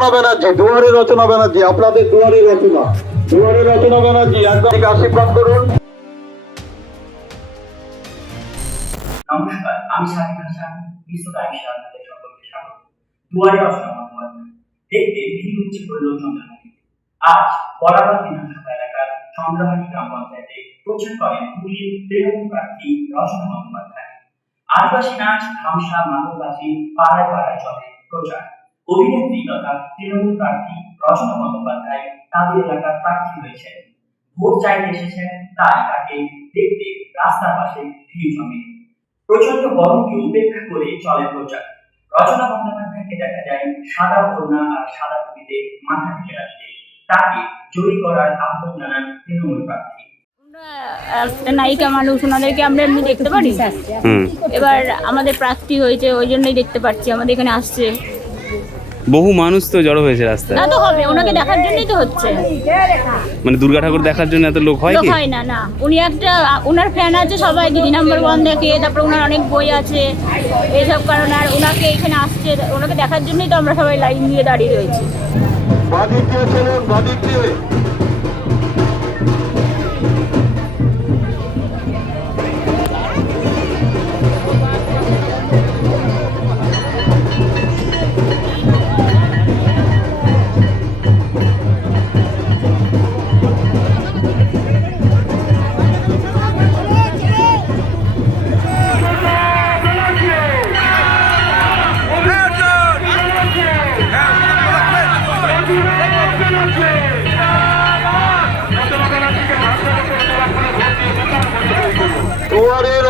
রচনা ব্যানার্জি দুয়ারে রচনা ব্যানার্জি, আপনাদের দুয়ারে রচনা। দুয়ারে রচনা ব্যানার্জি, একদম আশীর্বাদ করুন। নমস্কার, আমি শাহিদ হাসান বিশ্ব টাইমসে আপনাদের সকলকে স্বাগত। দুয়ারে রচনা বন্দ্যোপাধ্যায় দেখতে ভিড় উঠছে পড়ল চন্দ্রহাটিতে আজ বরাবর বিধানসভা এলাকার চন্দ্রহাটি গ্রাম পঞ্চায়েতে প্রচার করেন পুরীর তৃণমূল প্রার্থী, রচনা বন্দ্যোপাধ্যায় আদিবাসী নাচ ধামসা মাদকবাজি পাড়ায় পাড়ায় চলে প্রচার। অভিনেত্রী তথা তৃণমূল প্রার্থী রচনা বন্দ্যোপাধ্যায় তাদের এলাকার প্রার্থী হয়েছেন। ভোট চাইতে এসেছেন তাই তাকে দেখতে রাস্তার পাশে ভিড় জমে। প্রচণ্ড গরমকে উপেক্ষা করে চলে প্রচার। রচনা বন্দ্যোপাধ্যায়কে দেখা যায় সাদা ওড়না আর সাদা টুপিতে মাথা ঢেকে রাখতে। তাকে জয়ী করার আহ্বান জানান তৃণমূল প্রার্থী। একটা নায়িকা মানুষ ওনাদেরকে আমরা এমনি দেখতে পারি? এবার আমাদের প্রার্থী হয়েছে ওই জন্যই দেখতে পাচ্ছি আমাদের এখানে আসছে। বহু মানুষ তো জড়ো হয়েছে রাস্তায়। না তো হবে ওনাকে দেখার জন্যই তো হচ্ছে। মানে দুর্গা ঠাকুর দেখার জন্য এত লোক হয় কি? হয় না না। উনি একটা ওনার ফ্যান আছে সবাই দিদি নাম্বার ওয়ান দেখে তারপর ওনার অনেক বই আছে এইসব কারণে। আর ওনাকে এখানে আসছে ওনাকে দেখার জন্যই তো আমরা সবাই লাইন দিয়ে দাঁড়িয়ে রয়েছি। বাদিকে চলুন বাদিক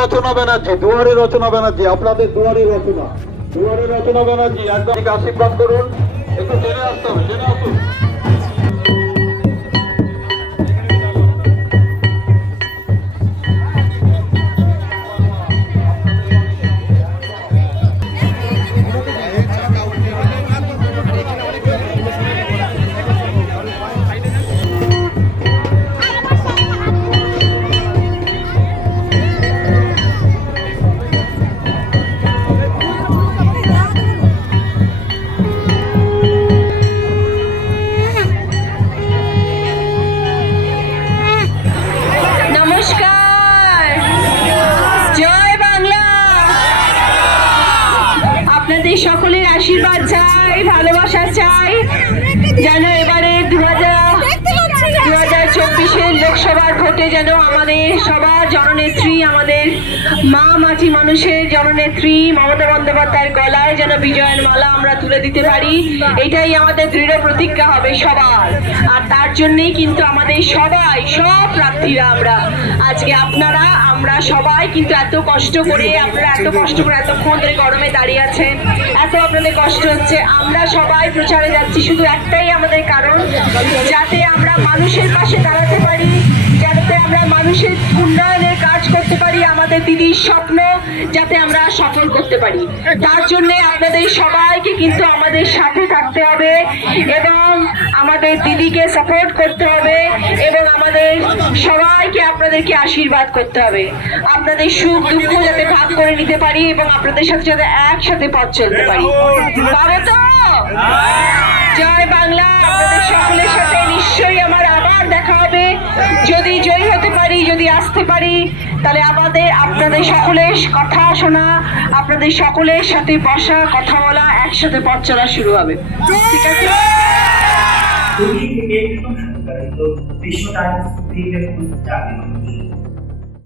রচনা ব্যানার্জি, দুয়ারে রচনা ব্যানার্জি, আপনাদের দুয়ারে রচনা। দুয়ারে রচনা ব্যানার্জি, একদম আশীর্বাদ করুন। একটু জেনে আসতে হবে, জেনে আসুন। আপনাদের সকলের আশীর্বাদ চাই, ভালোবাসা চাই। যেন এবারে দু হাজার চব্বিশের লোকসভার ভোটে যেন আমাদের সবার জননেত্রী, আমাদের মা মাটি মানুষের জননেত্রী মমতা বন্দ্যোপাধ্যায়ের গলায় যেন বিজয়ের মালা আমরা তুলে দিতে পারি, এটাই আমাদের দৃঢ় প্রতিজ্ঞা হবে সবার। আর তার জন্যই কিন্তু আমাদের সবাই, সব প্রার্থীরা আমরা আজকে আপনারা, আমরা সবাই কিন্তু এত কষ্ট করে, আপনারা এত কষ্ট করে এতক্ষণ ধরে গরমে দাঁড়িয়ে আছেন, এত আপনাদের কষ্ট হচ্ছে। আমরা সবাই প্রচারে যাচ্ছি, শুধু একটাই আমাদের কারণ, যাতে আমরা মানুষের পাশে দাঁড়াতে পারি, যাতে আমরা মানুষের উন্নয়নের কাজ আমাদের দিদির স্বপ্ন যাতে আমরা সফল করতে পারি। তার জন্য আপনাদের সবাইকে কিন্তু আমাদের সাথে থাকতে হবে এবং আমাদের দিদিকে সাপোর্ট করতে হবে এবং আমাদের সবাইকে আপনাদেরকে আশীর্বাদ করতে হবে। আপনাদের সুখ দুঃখ যাতে ভাগ করে নিতে পারি এবং আপনাদের সাথে যাতে একসাথে পথ চলতে পারি। পাবো তো? জয় বাংলা। আপনাদের সকলের সাথে নিশ্চয়ই আমার আবার দেখা হবে। যদি জয়ী হতে পারি, যদি আসতে পারি তাহলে আমাদের, আপনাদের সকলের কথা শোনা, আপনাদের সকলের সাথে বসা, কথা বলা, একসাথে পথ চলা শুরু হবে। ঠিক আছে?